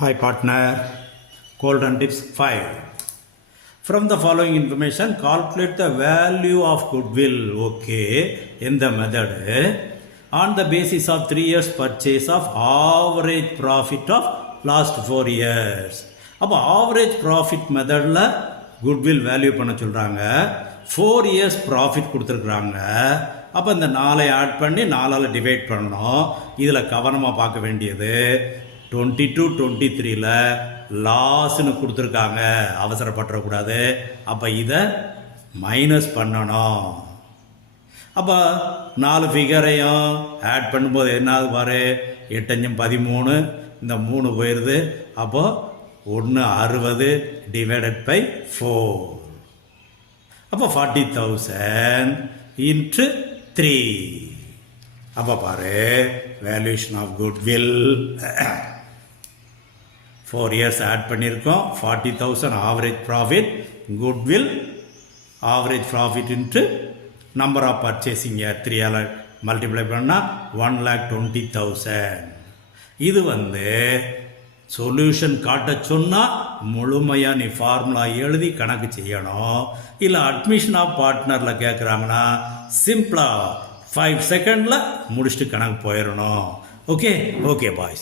Hi partner, Golden Tips 5. From the following information, calculate the value of goodwill. Okay, in the method on the basis of 3 years purchase of average profit of last 4 years. அப்போ average profit மெத்தடில் goodwill value பண்ண சொல்கிறாங்க. 4 years profit கொடுத்துருக்குறாங்க. அப்போ இந்த 4 add பண்ணி 4ஆல் divide பண்ணணும். இதில் கவனமாக பார்க்க வேண்டியது 22-23ல் லாஸ்ன்னு கொடுத்துருக்காங்க, அவசரப்பட்டுறக்கூடாது. அப்போ இதை மைனஸ் பண்ணணும். அப்போ 4 ஃபிகரையும் ஆட் பண்ணும்போது என்னாவது பாரு, 8 13, இந்த 3 போயிடுது. அப்போது 160 டிவைடட் பை 4. அப்போ 40,000 இன்ட்டு 3. அப்போ பாரு, valuation of goodwill 4 years add பண்ணியிருக்கோம். 40,000 average profit, goodwill average profit into number of purchasing year 3ஆல் மல்டிப்ளை பண்ணால் 1,20,000. இது சொல்யூஷன் காட்ட சொன்னால் முழுமையாக நீ ஃபார்முலா எழுதி கணக்கு செய்யணும். இல்லை அட்மிஷன் ஆஃப் பார்ட்னரில் கேட்குறாங்கன்னா சிம்பிளாக 5 செகண்டில் முடிச்சுட்டு கணக்கு போயிடணும். Okay boys.